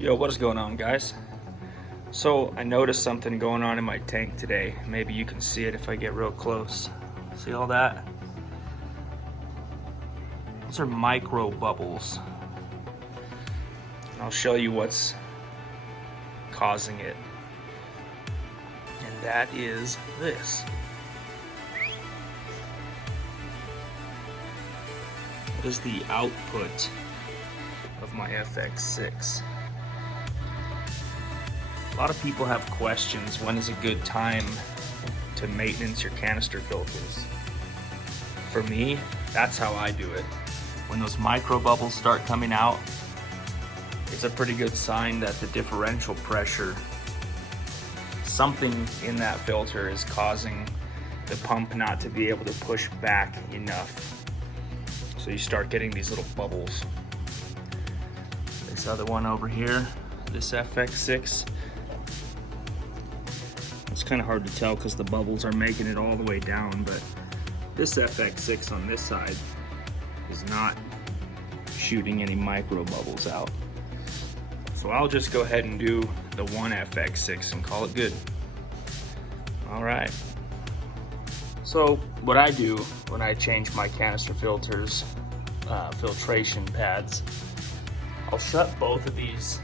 Yo, what is going on, guys? So I noticed something going on in my tank today. Maybe you can see it if I get real close. See all that? Those are micro bubbles. And I'll show you what's causing it. And that is this. What is the output of my FX6? A lot of people have questions. When is a good time to maintenance your canister filters? For me, that's how I do it. When those micro bubbles start coming out, it's a pretty good sign that the differential pressure, something in that filter is causing the pump not to be able to push back enough. So you start getting these little bubbles. This other one over here, this FX6, it's kind of hard to tell because the bubbles are making it all the way down, but this FX6 on this side is not shooting any micro bubbles out. So I'll just go ahead and do the one FX6 and call it good. All right. So what I do when I change my canister filters, filtration pads, I'll shut both of these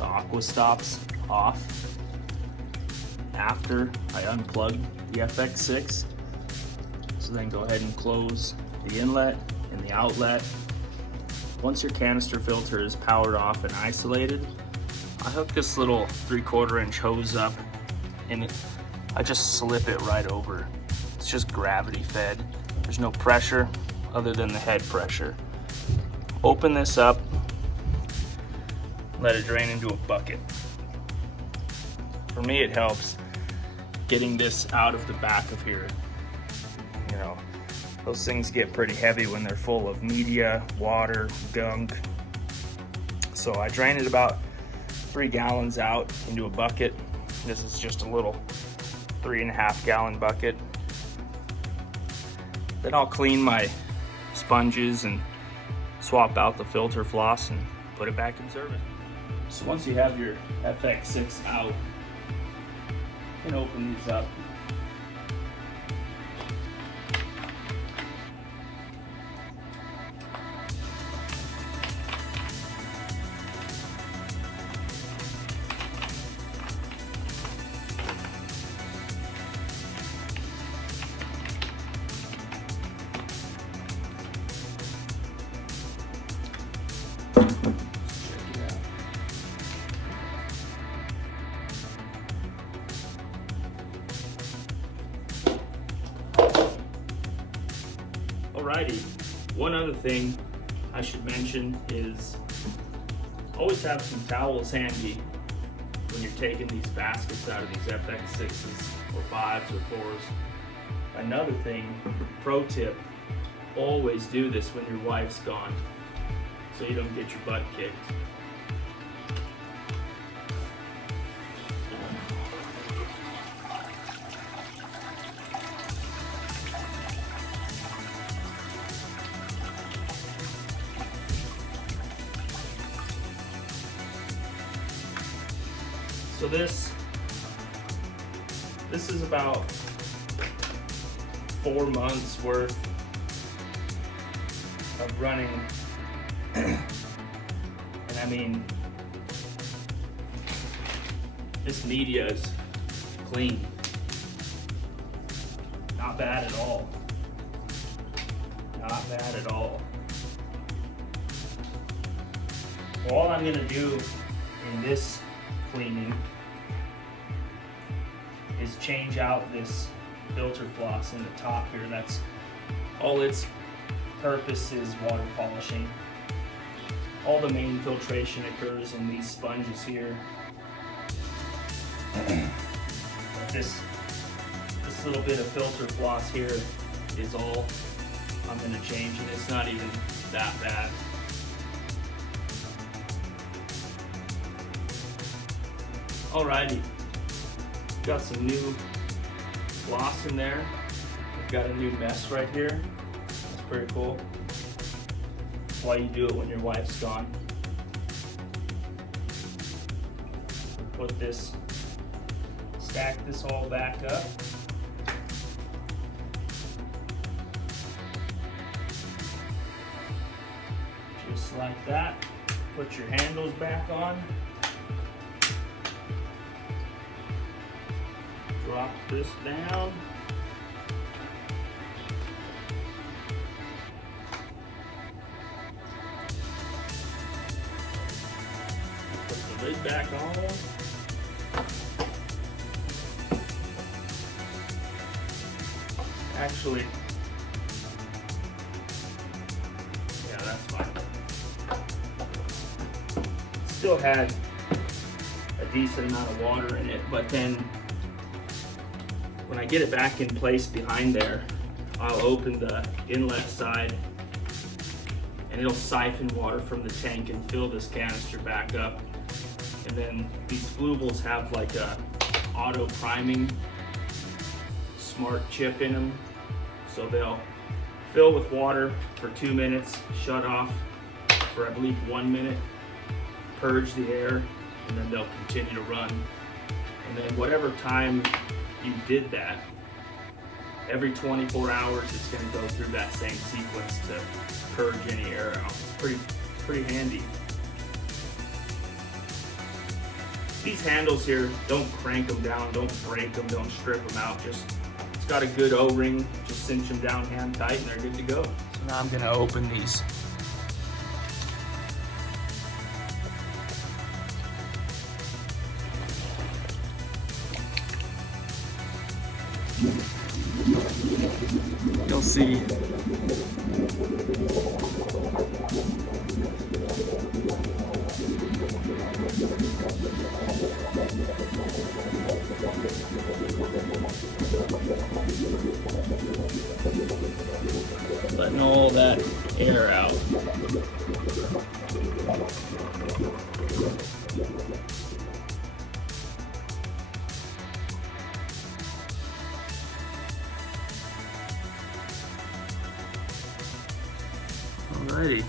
aqua stops off after I unplug the FX6. So then go ahead and close the inlet and the outlet. Once your canister filter is powered off and isolated, I hook this little 3/4 inch hose up and I just slip it right over. It's just gravity fed. There's no pressure other than the head pressure. Open this up, let it drain into a bucket. For me, it helps getting this out of the back of here. You know, those things get pretty heavy when they're full of media, water, gunk. So I drain it about 3 gallons out into a bucket. This is just a little 3.5 gallon bucket. Then I'll clean my sponges and swap out the filter floss and put it back in service. So once you have your FX6 out, you can open these up. Alrighty, one other thing I should mention is always have some towels handy when you're taking these baskets out of these FX6s or 5s or 4s. Another thing, pro tip, always do this when your wife's gone so you don't get your butt kicked. So this is about 4 months worth of running, and I mean, this media is clean, not bad at all, not bad at all. All I'm gonna do in this cleaning is change out this filter floss in the top here. That's all its purpose is, water polishing. All the main filtration occurs in these sponges here. This little bit of filter floss here is all I'm going to change, and it's not even that bad. Alrighty, got some new floss in there. I've got a new mess right here. That's pretty cool. That's why you do it when your wife's gone. put this, stack this all back up. Just like that. Put your handles back on. Drop this down. Put the lid back on. Actually, yeah, that's fine. Still had a decent amount of water in it, but then when I get it back in place behind there, I'll open the inlet side and it'll siphon water from the tank and fill this canister back up. And then these Fluvals have like a auto priming smart chip in them. So they'll fill with water for 2 minutes, shut off for I believe 1 minute, purge the air, and then they'll continue to run. And then whatever time you did that, every 24 hours it's going to go through that same sequence to purge any air out. It's pretty handy. These handles here, don't crank them down, don't break them, don't strip them out. Just, it's got a good O-ring, just cinch them down hand tight and they're good to go. So now I'm going to open these. You'll see letting all that air out. Alrighty.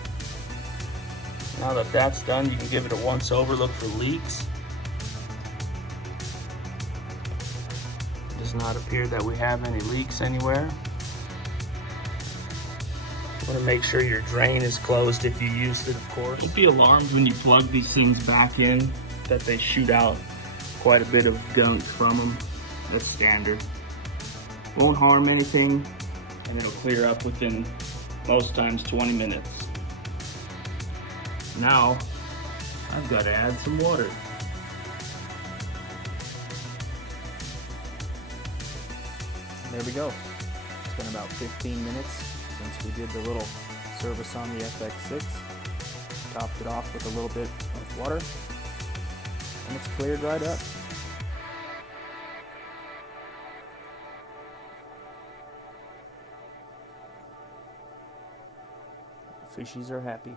Now that that's done, you can give it a once over, look for leaks. It does not appear that we have any leaks anywhere. You want to make sure your drain is closed if you used it, of course. Don't be alarmed when you plug these things back in that they shoot out quite a bit of gunk from them. That's standard. Won't harm anything, and it'll clear up within most times 20 minutes. Now, I've got to add some water. There we go. It's been about 15 minutes since we did the little service on the FX6. Topped it off with a little bit of water, and it's cleared right up. Fishies are happy.